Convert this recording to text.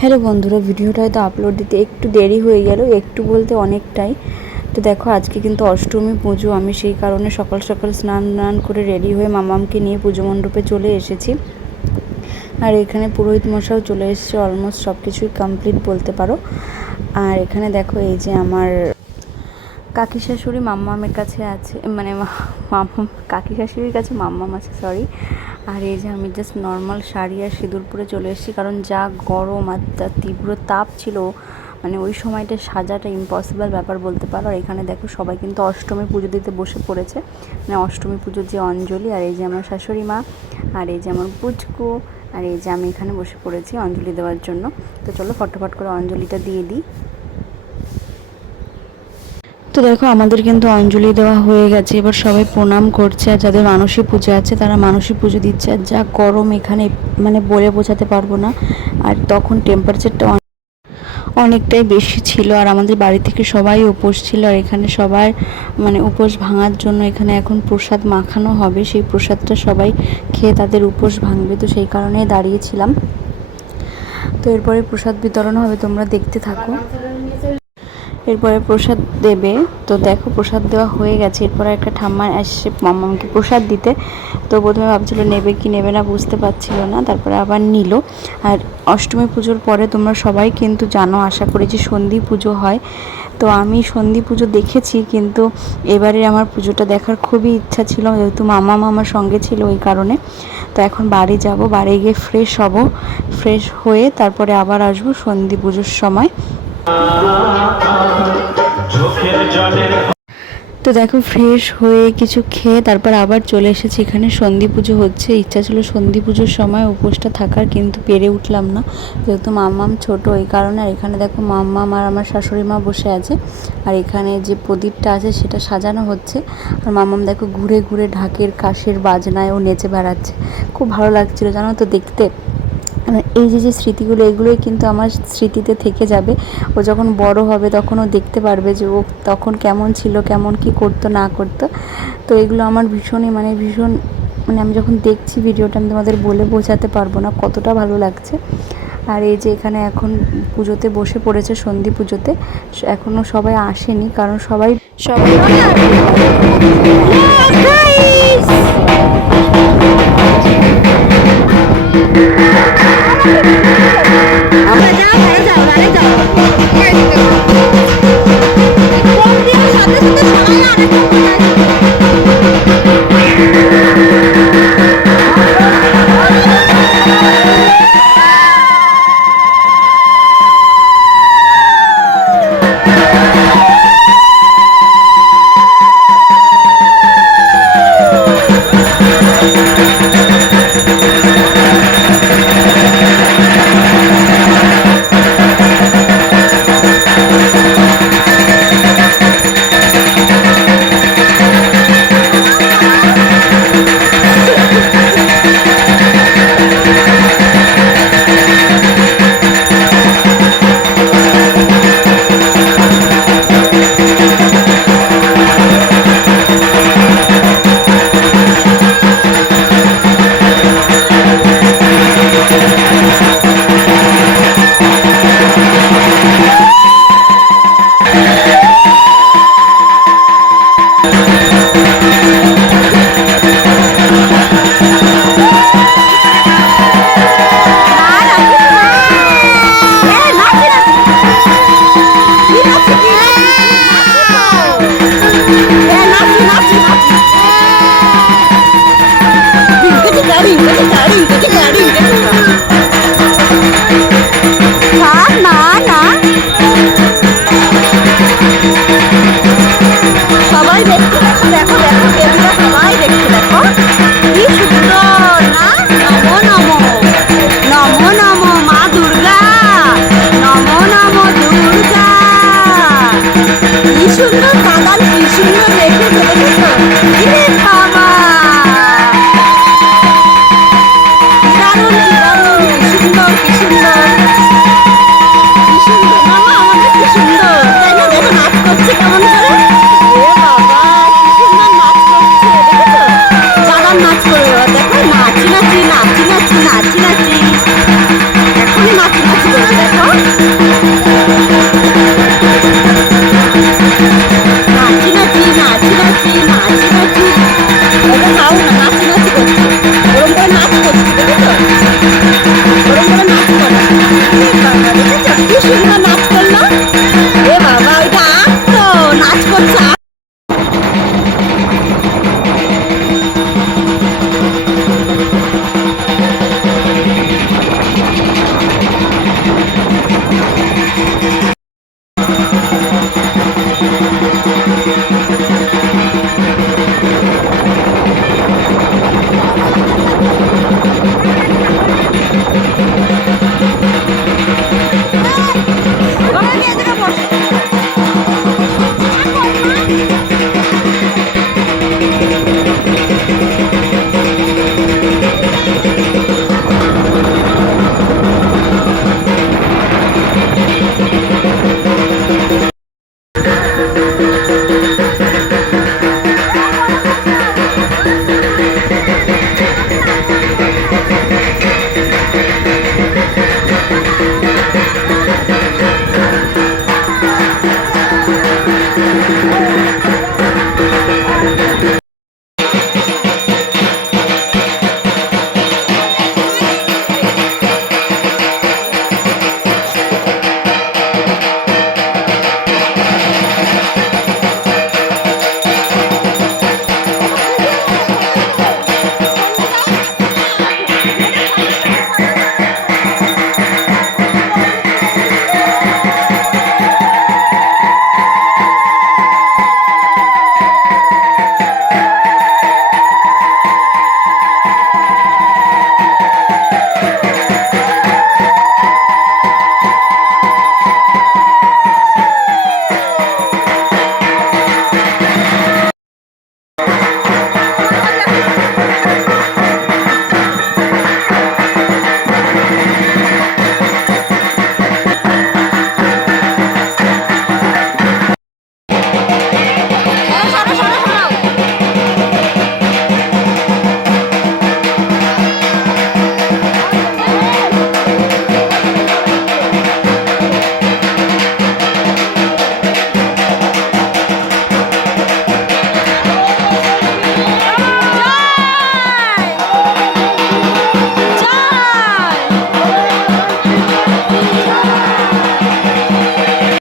Hello বন্ধুরা, ভিডিওটা হয়তো আপলোড দিতে একটু দেরি হয়ে গেল, একটু বলতে অনেকটাই। তো দেখো আজকে কিন্তু অষ্টমী পুজো, আমি সেই কারণে সকাল সকাল স্নান করে রেডি হয়ে মামামকে নিয়ে পুজো মণ্ডপে চলে এসেছি। আর এখানে পুরোহিত মশাও চলে এসেছে, অলমোস্ট সব কিছুই কমপ্লিট বলতে পারো। আর এখানে দেখো এই যে আমার কাকি শাশুড়ি মাম্মামের কাছে আছে, মানে কাকি শাশুড়ির কাছে মাম্মাম আছে, সরি। আর এই যে আমি জাস্ট নর্মাল শাড়ি আর সিঁদুর পরে চলে এসেছি, কারণ যা গরম আর যা তীব্র তাপ ছিল, মানে ওই সময়টা সাজাটা ইম্পসিবল ব্যাপার বলতে পারো। আর এখানে দেখো সবাই কিন্তু অষ্টমী পুজো দিতে বসে পড়েছে, মানে অষ্টমী পুজোর যে অঞ্জলি। আর এই যে আমার শাশুড়ি মা, আর এই যে আমার পুচকু, আর এই যে আমি এখানে বসে পড়েছি অঞ্জলি দেওয়ার জন্য। তো চলো ফটাফট করে অঞ্জলিটা দিয়ে দিই। তো দেখো আমাদের কিন্তু অঞ্জলি দেওয়া হয়ে গেছে, এবার সবাই প্রণাম করছে, আর যাদের মানসী পুজো আছে তারা মানসী পুজো দিচ্ছে। আর যা গরম এখানে, মানে বলে বোঝাতে পারবো না। আর তখন টেম্পারেচারটা অনেকটাই বেশি ছিল, আর আমাদের বাড়ি থেকে সবাই উপোস ছিল। আর এখানে সবার মানে উপোস ভাঙার জন্য এখানে এখন প্রসাদ মাখানো হবে, সেই প্রসাদটা সবাই খেয়ে তাদের উপোস ভাঙবে, তো সেই কারণে দাঁড়িয়েছিলাম। তো এরপরে প্রসাদ বিতরণ হবে, তোমরা দেখতে থাকো। এরপরে প্রসাদ দেবে, তো দেখো প্রসাদ দেওয়া হয়ে গেছে। এরপরে একটা ঠাম্মা এসে মামাকে প্রসাদ দিতে, তো প্রথমে ভাবছিল নেবে কি নেবে না বুঝতে পারছিল না, তারপরে আবার নিল। আর অষ্টমী পুজোর পরে তোমরা সবাই কিন্তু জানো, আশা করি, যে সন্ধি পুজো হয়। তো আমি সন্ধি পুজো দেখেছি, কিন্তু এবারে আমার পুজোটা দেখার খুবই ইচ্ছা ছিল, যেহেতু মামা আমার সঙ্গে ছিল ওই কারণে। তো এখন বাড়ি যাব, বাড়ি গিয়ে ফ্রেশ হব, ফ্রেশ হয়ে তারপরে আবার আসবো সন্ধি পুজোর সময়। তো দেখো ফ্রেশ হয়ে কিছু খেয়ে তারপর আবার চলে এসেছি, এখানে সন্ধি পুজো হচ্ছে। ইচ্ছা ছিল সন্ধি পুজোর সময় উপোসটা থাকার, কিন্তু পেরে উঠলাম না, যেহেতু মাম্মাম ছোট এই কারণে। আর এখানে দেখো মাম্মাম আর আমার শাশুড়ি মা বসে আছে, আর এখানে যে প্রদীপটা আছে সেটা সাজানো হচ্ছে। আর মাম্মাম দেখো ঘুরে ঘুরে ঢাকের কাশের বাজনায় ও নেচে বেড়াচ্ছে, খুব ভালো লাগছিল জানো তো দেখতে। এই যে স্মৃতিগুলো, এগুলোই কিন্তু আমার স্মৃতিতে থেকে যাবে। ও যখন বড় হবে তখন ও দেখতে পারবে যে ও তখন কেমন ছিল, কেমন কি করতো না করতো। তো এগুলো আমার ভীষণই ভীষণ, আমি যখন দেখছি ভিডিওটা, আমি তোমাদের বলে বোঝাতে পারবো না কতটা ভালো লাগছে। আর এই যে এখানে এখন পুজোতে বসে পড়েছে, সন্ধি পুজোতে। এখনও সবাই আসেনি, কারণ সবাই নাচানাচি করবে, দেখো নাচি নাচি নাচি নাচি নাচি নাচি। এটা খাও না,